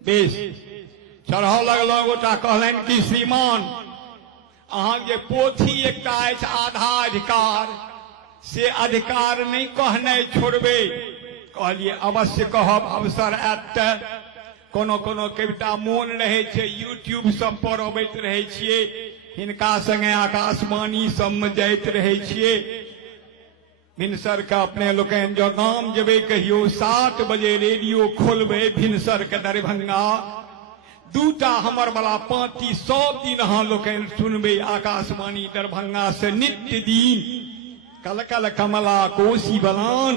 Base चढ़ लगल गोटा कहलन कि श्रीमान अहाँ जे पोथी एकटा अछि आधा अधिकार से अधिकार नहीं कहनाइ छोड़बे। कहलिए अवश्य कहब, अवसर आयत त कोनो कोनो कविता मोन रहे छे यूट्यूब सब पर अबैत रहे छिए, हिनका संगे आकाशवाणी सब में जाइत रहे छिए। भिनसर के अपने लोकन जो गाम जेबे कहियो 7 बजे रेडियो खोलबे भिनसर के दरभंगा, दूटा हमर वाला पांती 100 दिन अहाँ लोकन सुनबे आकाशवाणी दरभंगा से नित्य दिन। कल कल कमला कोसी बलान,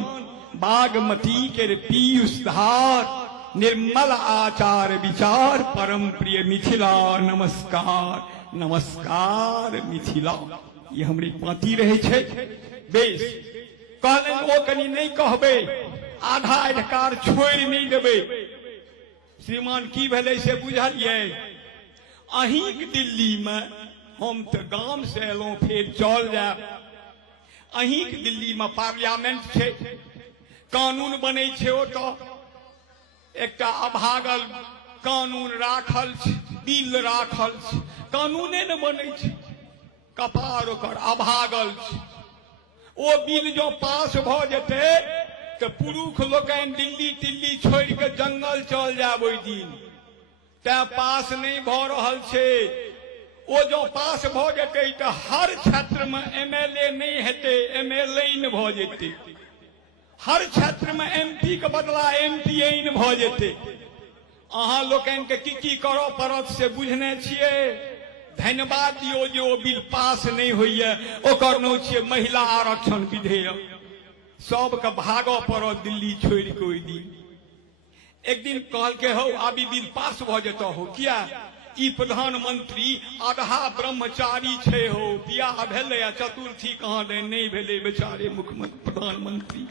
बागमती के पीयूष धार, निर्मल आचार विचार, परम प्रिय मिथिला नमस्कार नमस्कार मिथिला। ये हमारी पाती रहे छे। बेस कहलन ओ कनी नहीं कहबे, आधा अधिकार छोड़ नहीं देबे। श्रीमान की भेले से बुझलिए, अहींक दिल्ली में हम तो गांव से एलौं फिर चल जाए। अहींक दिल्ली में पार्लियामेंट छे, कानून बने छे, ओतो एकटा अभागल कानून राखल छे, बिल राखल छे, कानूने न बने छे, कपार ओकर अभागल छे। ओ बिल जो पास भ जेते तो पुरुष लोकन दिल्ली तिल्ली छोड़ के जंगल चल जाब ओई दिन, ते पास नहीं भ रहल छे। ओ जो पास भ जेते तो हर क्षेत्र में एमएलए नहीं हेते, एमएलए भ जेते। हर क्षेत्र में एमपी के बदला एमपीएन भ जेते। अहाँ लोकन के की करऽ पड़त से बुझने छिए। धन्यवाद दियो जे ओ बिल पास नहीं होइए, ओकर नाम छिए महिला आरक्षण विधेयक। सबके भागऽ पड़त दिल्ली छोड़ के ओई दिन। एक दिन कहल के हो आबी बिल पास भ जेतो हो, किया ई प्रधानमंत्री आधा ब्रह्मचारी छे हो, बियाह भेले आ चतुर्थी कहाँ दे नहीं भेले बेचारे मुख्यमंत्री प्रधानमंत्री।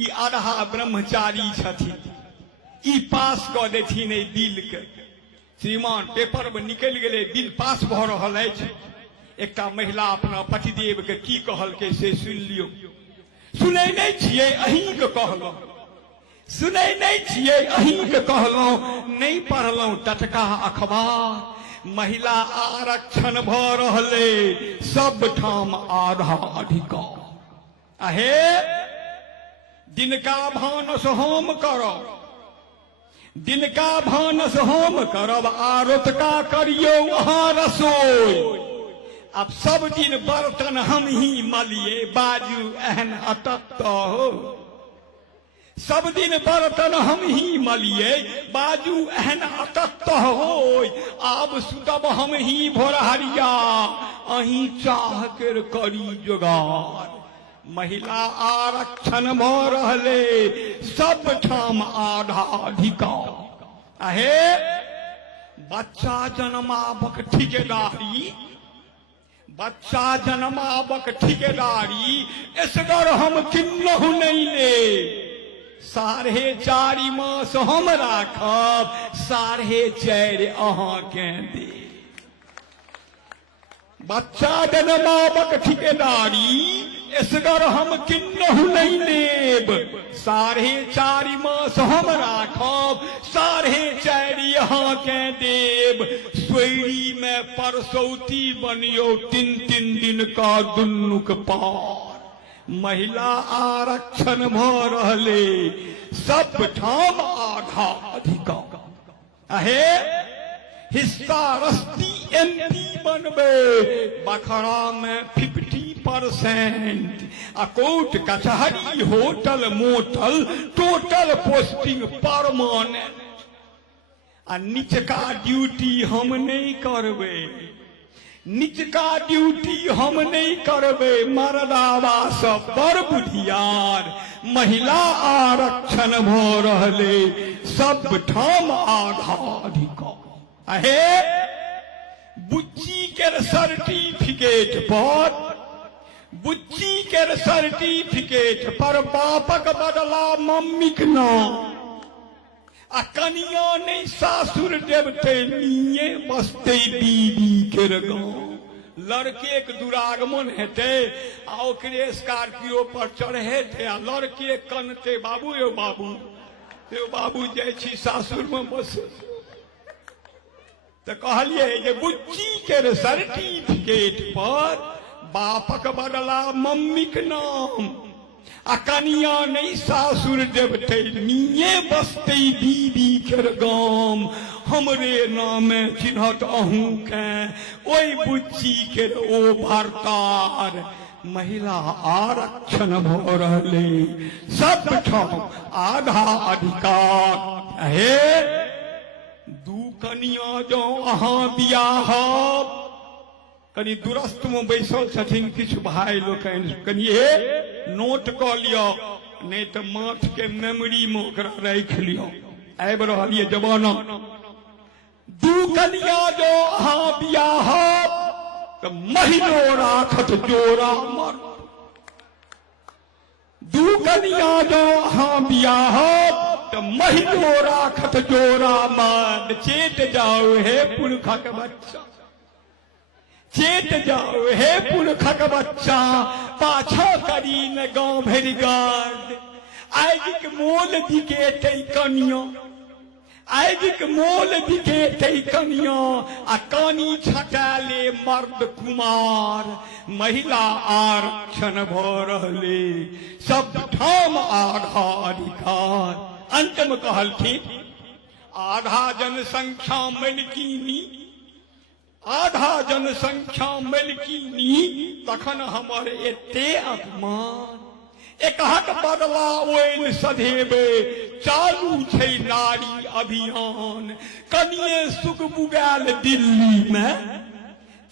ई आधा ब्रह्मचारी छथिन, ई पास क देथिन ए बिल के। श्रीमान पेपर में निकल गेले, बिल पास भ रहल अछि। एकटा महिला अपना पतिदेव के की कहल के से सुन लियो। सुनै नहीं छिए अहीं के कहलौं, सुनै नहीं छिए अहीं के कहलौं, नहीं पढ़लौं टटका अखबार। महिला आरक्षण भ रहले, सब ठाम आधा अधिकार। आहे दिनका भानस हम करब, दिनका भानस हम करब, आरतका करियो अहाँ रसोई। अब सब दिन बर्तन हम ही मलिए, बाजू एहन अटत हो। सब दिन बर्तन हम ही मलिए, बाजू एहन अटत हो। आब सुतब हम ही भोरहरिया, अहीं चाह कर करी जोगार। महिला आरक्षण भ रहले, सब ठाम आधा अधिकार। आहे बच्चा जन्माबक ठिकेदारी, बच्चा जन्माबक ठिकेदारी असगर हम किन्नहु नहीं ले। 4.5 मास हम राखब, 4.5 अहाँ के दे। बच्चा जन्माबक ठिकेदारी असगर हम किन्नहु नहीं लेब। 4.5 मास हम राखब, 4.5 अहाँ के देब। सोयरी में परसौती बनियो, 3 दिन का दुन्नुक पार। महिला आरक्षण भ रहले, सब ठाम आधा अधिकार। आहे हिस्सा रस्ती एमपी बनबे, बखरा में 50%। आ कोर्ट कचहरी hotel motel total posting permanent. आ निचका ड्यूटी हम नहीं करबे, निचका ड्यूटी हम नहीं करबे। मर्दावा सब बड़ बुधियार, महिला आरक्षण भ रहले, सब ठाम आधा अधिकार। आहे बुच्ची के सर्टिफिकेट पर, बुच्ची के सर्टिफिकेट पर बापक बदला मम्मीक नाम। आ कनिया नहीं सासुर देवते, निये बसते बीबी के गाँव। लड़के के दुरागमन हेते, आ ओकरे स्कॉर्पियो पर चढ़े थे, आ लड़के कनते बाबू यो बाबू, से बाबू जाइ छी सासुर में बस तो कहलिए जे बुच्ची के सर्टिफिकेट पर बापक बदला मम्मी के नाम आ कनिया नहीं सासुर देवते निये बसते दीदी के गाम हमरे नामे चिन्हत अहूँ के ओई बुच्ची के ओ भरतार महिला आरक्षण भ रहले सब ठाम आधा अधिकार हे दू कनिया जो अहाँ बियाह कनी दुरस्त में बैसल छथिन किछु भाई लोकन कनी नोट क लियो नहीं तो माथ के मेमोरी में ओकरा राख लियो आबि रहल ये जमाना दू कनिया जो अहाँ बियाह तो महीनो राखत जोरा मर दू कनिया जो अहाँ बियाह तो महीनो राखत जोरा मर चेत जाओ हे पुरखक बच्चा चेत जाओ हे पुरखक बच्चा पाछा करी न गाँव भरि गार्ड आगिक मोल दिके तई कनिया आगिक मोल दिके तई कनिया आ कानी छटाले मर्द कुमार महिला आरक्षण भ रहले सब ठाम आधा अधिकार अंत में कहलखिन आधा जनसंख्या मलकिनी आधा जनसंख्या मलकिनी तखन हमर एते अपमान एकहक बदला ओइन सधेबे चालू छै नारी अभियान कनिये सुख बुगाल दिल्ली में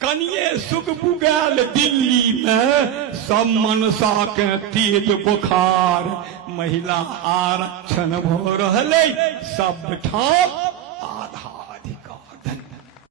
कनिये सुख बुगाल दिल्ली में सब मनसा के तेज बुखार महिला आरक्षण भ रहले सब ठाम